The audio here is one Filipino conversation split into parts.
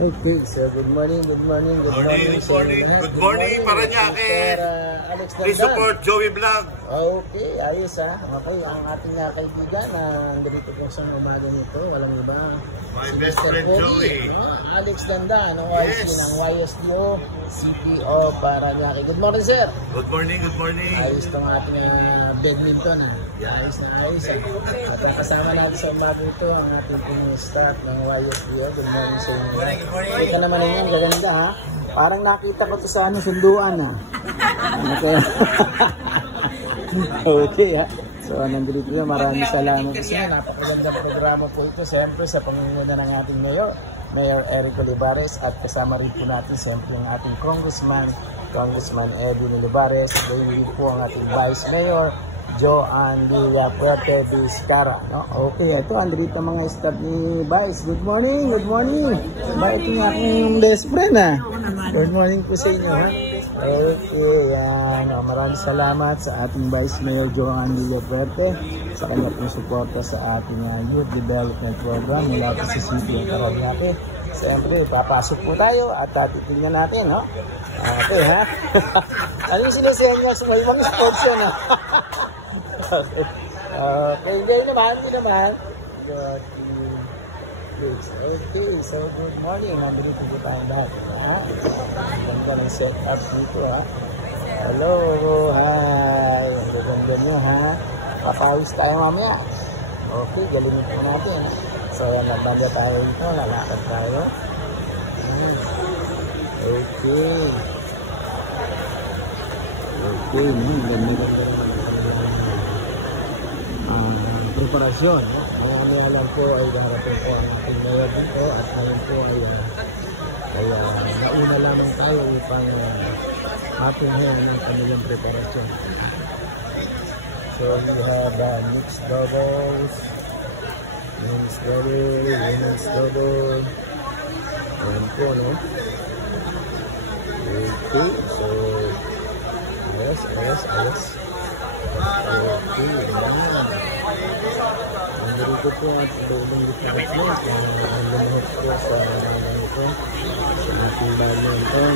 Okay, so good morning, good morning, good morning. Good morning, Paranaque. Alex Please support Joey Vlog. Okay, ayos ha. Okay, ang ating kaibigan na nandito po sa umaga nito, walang iba. My Si best Mr. friend Peri, Joey. Alex Dandan, OIC ng YSDO, CPO Paranaque. Good morning, sir. Good morning, good morning. Ayos itong ating badminton ha. Ayos na ayos ha. At kasama natin sa umaga ito ang ating staff ng YSDO. Good morning sa inyo. Kita naman yun, gaganda ha. Parang nakita ko ito sa sunduan ha. Okay ha. So nandito na, maraming salamat kasi napakagandang programa po ito. Siyempre sa pangunguna ng ating Mayor Eric Olivares, at kasama rin po natin siyempre ang ating Congressman Edwin Olivares. Gayon din po ang ating Vice Mayor Joan Villapuerte Vizcarra, no? Okay, ito andito ang mga staff ni Vice. Good morning, good morning. Ito yung aking best friend ha. Good morning po sa inyo ha. Okay, yan. Maraming salamat sa ating Vice Mayor Joan Villapuerte sa kanya pong suporta sa ating Youth Development Program mula po sa City ng Paranaque. Siyempre, papasok po tayo at titignan natin, no? Okay, ha? Ano yung sinisenya sa mga ibang sports yan, ha? Okay, hindi naman. Okay, so good morning. Nandito po tayo lahat, ha? Ang ganda ng set up dito, ha? Hello, hi. Ang ganda nyo, ha? Papawis tayo mamaya. Okay, galinit po natin, ha? So, nabanda tayo dito, lalakad tayo. Okay. Okay, ganda preparasyon. Maya lang po ay darating po ang ating mayor dito at ngayon po ay nauna lamang tayo upang mapunhan ng kanilang preparasyon. So, we have mixed doubles, men's double, women's double. Ayan po, no? Okay, so ayos. Okay, ayan. Nandito po at doon department. Ang lumahot po sa ito. Sa ating badminton.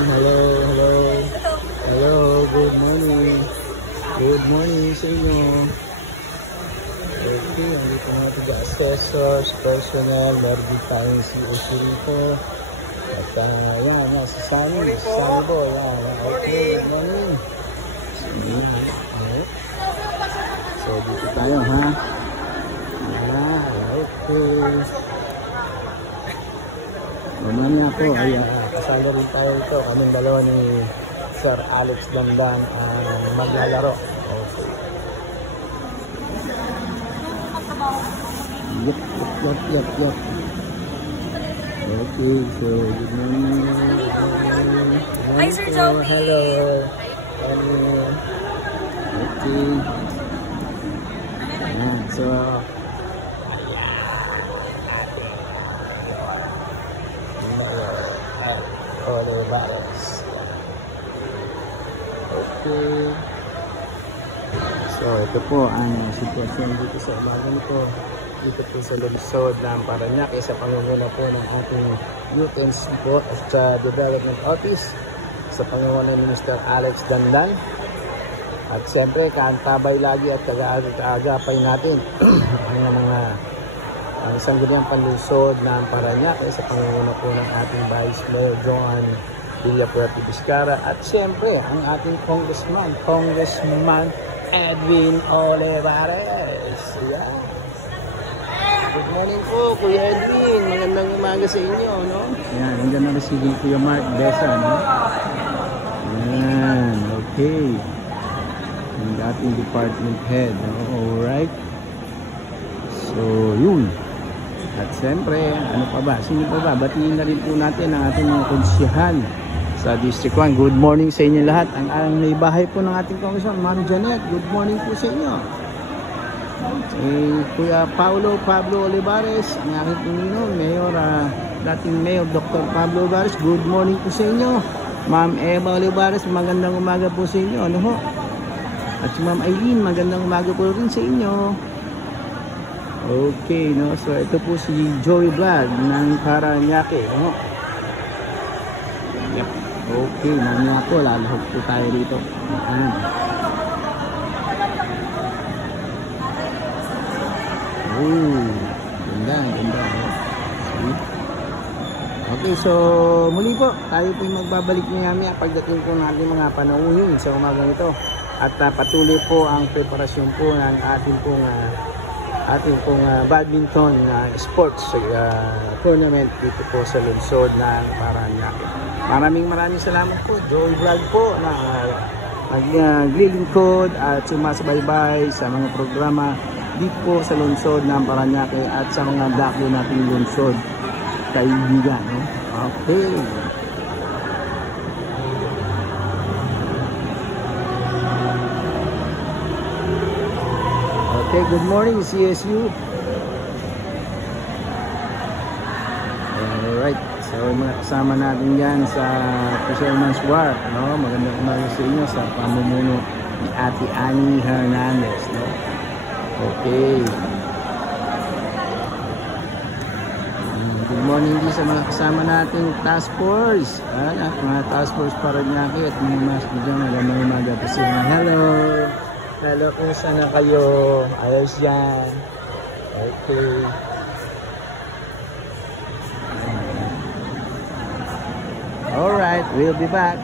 Hello, good morning. Good morning sa inyo. Okay, andito natin the assessors, personnel, meron tayong COC rito. At yan, si Sunny po, yan. Okay, good morning. So, dito tayo, ha? Okay. Mamaya po, ay kasama rin tayo ito. Kaming dalawa ni Sir Alex Dandan ang maglalaro. Okay. Yup. Okay, so good morning. Hi, Sir Joey. Hello. Okay. Ayan, so Olivares. Okay. So ito po ang sitwasyon dito sa umaga nito. Dito po sa lungsod ng Paranaque sa pangunguna po ng ating Youth and Sport at Development Office sa pangunguna ni Mr. Alex Dandan. At siyempre, kaantabay lagi at kaagapay natin ang sangguniang panlungsod ng Paranaque sa pangunguna po ng ating Vice Mayor Joan Villapuerte Vizcarra. At siyempre, ang ating Congressman Edwin Olivares. Yeah. Good morning po, Kuya Edwin. Magandang umaga sa inyo, no? Yan, hanggang na si Kuya Mark Besa, no? Yan, okay. Ang ating department head, no? Alright. So, yun. At siyempre, ano pa ba? Sino pa ba? Batiin na rin po natin ang ating mga konsyahal sa District 1. Good morning sa inyo lahat. Ang may bahay po ng ating Congressman, Ma'am Janet. Good morning po sa inyo. Kuya Pablo Olivares, ang aking Panginoon, dating Mayor Dr. Pablo Olivares, good morning po sa inyo. Ma'am Eva Olivares, magandang umaga po sa inyo. Ano ho? At si Ma'am Eileen, magandang umaga po rin sa inyo. Okay, no? So ito po si Joey Vlog ng Paranaque, no? Okay, mamaya po, lalahog po tayo dito. Ayan. Ganda, ganda. See? Okay, so muli po, tayo po yung magbabalik mamaya pagdating po natin mga panauhin sa umagang ito. At patuloy po ang preparasyon po ng ating pong badminton sports tournament dito po sa lungsod ng Parañaque. Maraming salamat po, Joey Vlog po na naglilingkod at sumasabay-bay sa mga programa dito po sa lungsod ng Parañaque at sa mga dako nating lungsod kaibigan, no? Okay. Okay, good morning CSU. Alright, so mga kasama natin dyan sa Fisherman's Wharf, no? Magandang umaga sa inyo sa pamumuno ni Ate Annie Hernandez, no? Okay. Good morning din sa mga kasama nating task force. Mga task force Parañaque at mga mas dyan. Magandang umaga po sa inyo. Hello. Hello, kumusta na kayo? Ayos yan. Okay. Alright, we'll be back.